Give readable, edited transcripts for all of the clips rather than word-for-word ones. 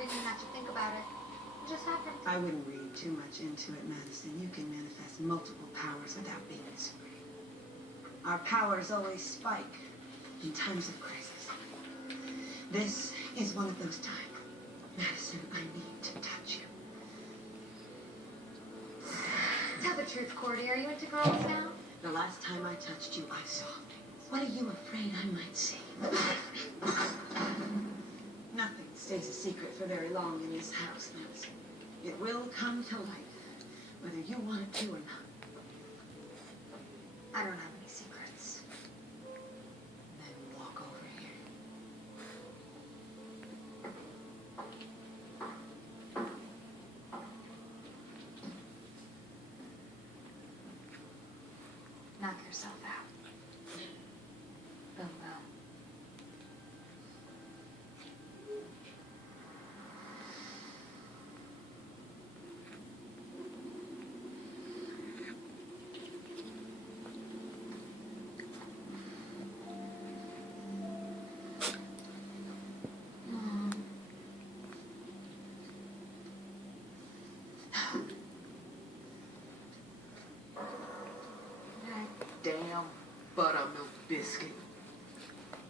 didn't even have to think about it. It just happened. I wouldn't read too much into it, Madison. You can manifest multiple powers without being discreet. Our powers always spike in times of crisis. This is one of those times. Madison, I need to touch you. Tell the truth, Cordy. Are you into girls now? The last time I touched you, I saw things. What are you afraid I might see? Nothing stays a secret for very long in this house, Madison. It will come to light, whether you want it to or not. I don't have any secrets. Then walk over here. Knock yourself out. Boom, boom. Damn buttermilk biscuit.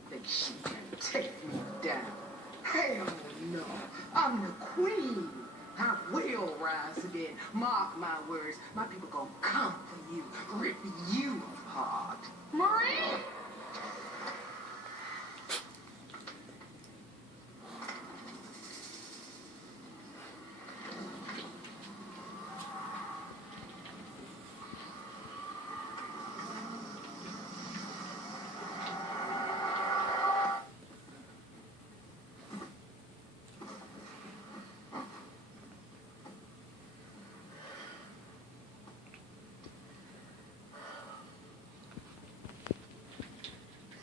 Think she can take me down. Hell no. I'm the queen. I will rise again. Mark my words. My people gonna come for you. Rip you apart. Marie!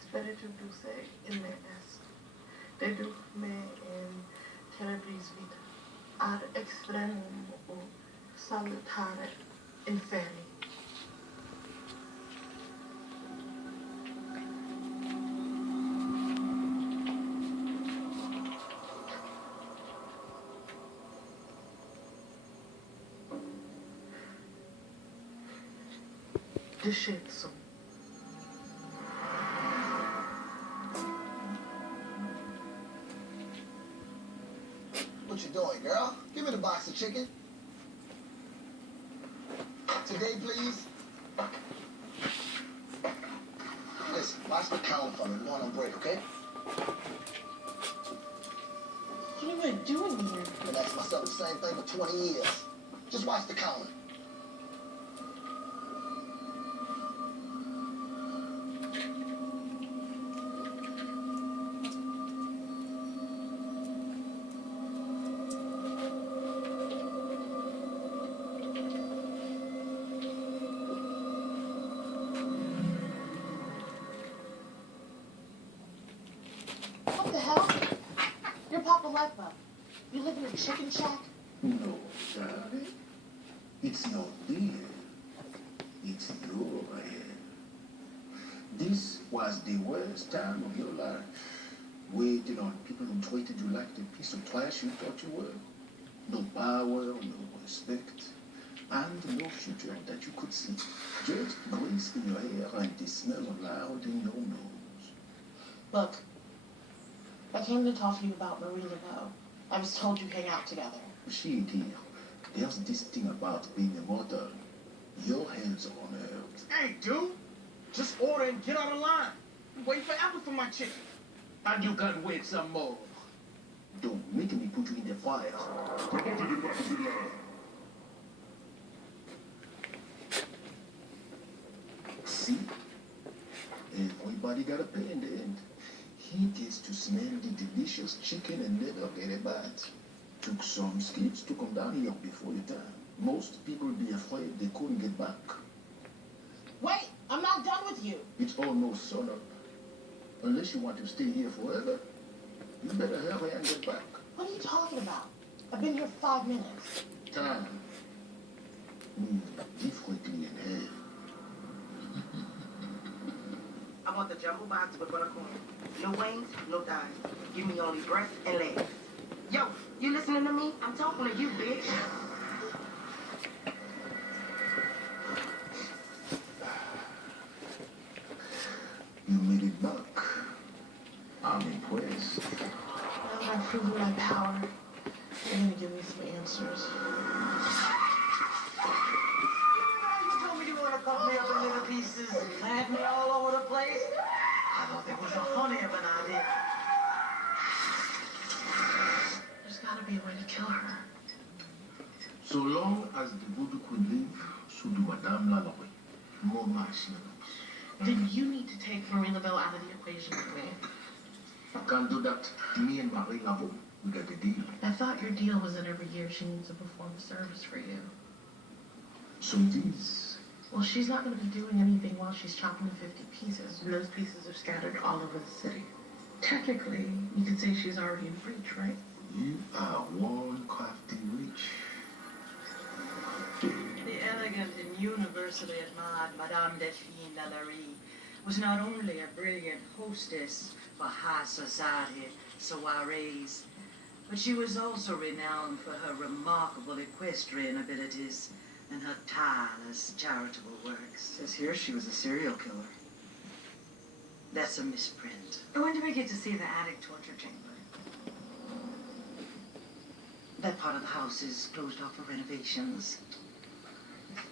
Spiritul Dulce in me est, deduc-me in tenebris vita, ad extremum salutare inferi. Discetsum. What you doing, girl? Give me the box of chicken. Today, please. Listen, watch the count for me. I'm going on break, okay? What am I doing here? I've been asking myself the same thing for 20 years. Just watch the counting. What the hell? You're Papa Legba. You live in a chicken shack? No, darling. It's not beer. It's your head. This was the worst time of your life. Waiting on people who treated you like the piece of trash you thought you were. No power, no respect, and no future that you could see. Just grease in your hair and the smell of loud in your nose. Look, I came to talk to you about Marie Laveau. I was told you hang out together. She dear, there's this thing about being immortal. Your hands are on her. Hey, dude. Just order and get out of line. I'm waiting forever for my chicken. And you can wait some more. Don't make me put you in the fire. See? Everybody got a pay in the end. He gets to smell the delicious chicken and never get a bite. Took some skips to come down here before your time. Most people be afraid they couldn't get back. Wait, I'm not done with you. It's almost sunup. Unless you want to stay here forever, you better hurry and get back. What are you talking about? I've been here 5 minutes. Time. Differently in hell. I want the jumbo box with buttercorn. No wings, no thighs. Give me only breast and legs. Yo, You listening to me? I'm talking to you, bitch. You made it back. I'm impressed. Now that I've proven my power, you're gonna give me some answers. You told me you want to cut me up in little pieces and plant me all over the place. I thought there was a honey of an idea. There's gotta be a way to kill her. So long as the Voodoo could live, so do Madame Lalaurie. More machines. Then you need to take Marina Bell out of the equation with me. Can't do that. Me and Marie Lavo, we got a deal. I thought your deal was that every year she needs to perform a service for you. So it is. Well, she's not going to be doing anything while she's chopping in 50 pieces, and those pieces are scattered all over the city. Technically, you could say she's already in breach, right? You are one crafty witch. The elegant and universally admired Madame Delphine Lalaurie was not only a brilliant hostess for high society soirees, but she was also renowned for her remarkable equestrian abilities and her tireless charitable works. Says here she was a serial killer. That's a misprint. When do we get to see the attic torture chamber? That part of the house is closed off for renovations.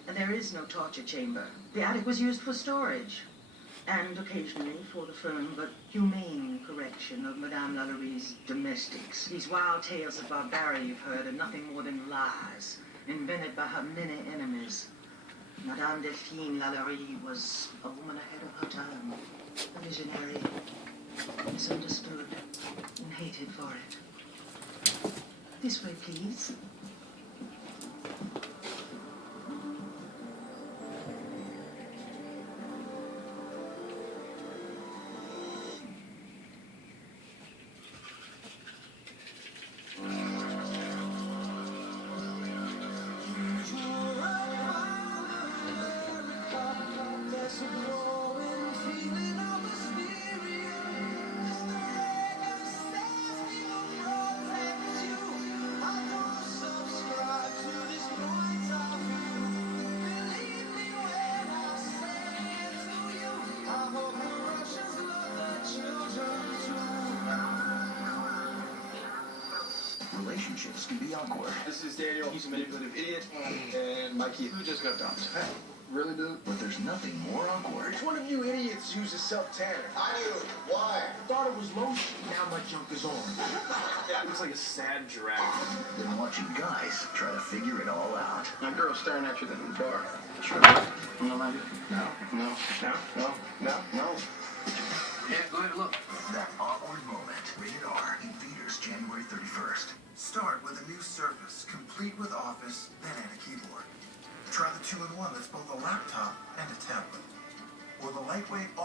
And there is no torture chamber. The attic was used for storage, and occasionally for the firm but humane correction of Madame Lallaurie's domestics. These wild tales of barbarity you've heard are nothing more than lies, invented by her many enemies. Madame Delphine Lalaurie was a woman ahead of her time, a visionary, misunderstood, and hated for it. This way, please. Relationships can be awkward. This is Daniel. He's a manipulative idiot. And Mikey, who just got dumped. Really, dude? But there's nothing more awkward. Which one of you idiots uses self-tanner? I do. Why? Thought it was lotion. Now my junk is on. Yeah, it looks like a sad giraffe. Than watching guys try to figure it all out. My girl's staring at you in the bar. Sure. No, no, no, no, no, no. Yeah, go ahead and look. That awkward moment. Rated R in theaters January 31st. Start with a new Surface, complete with Office, then add a keyboard. Try the 2-in-1 that's both a laptop and a tablet. Or the lightweight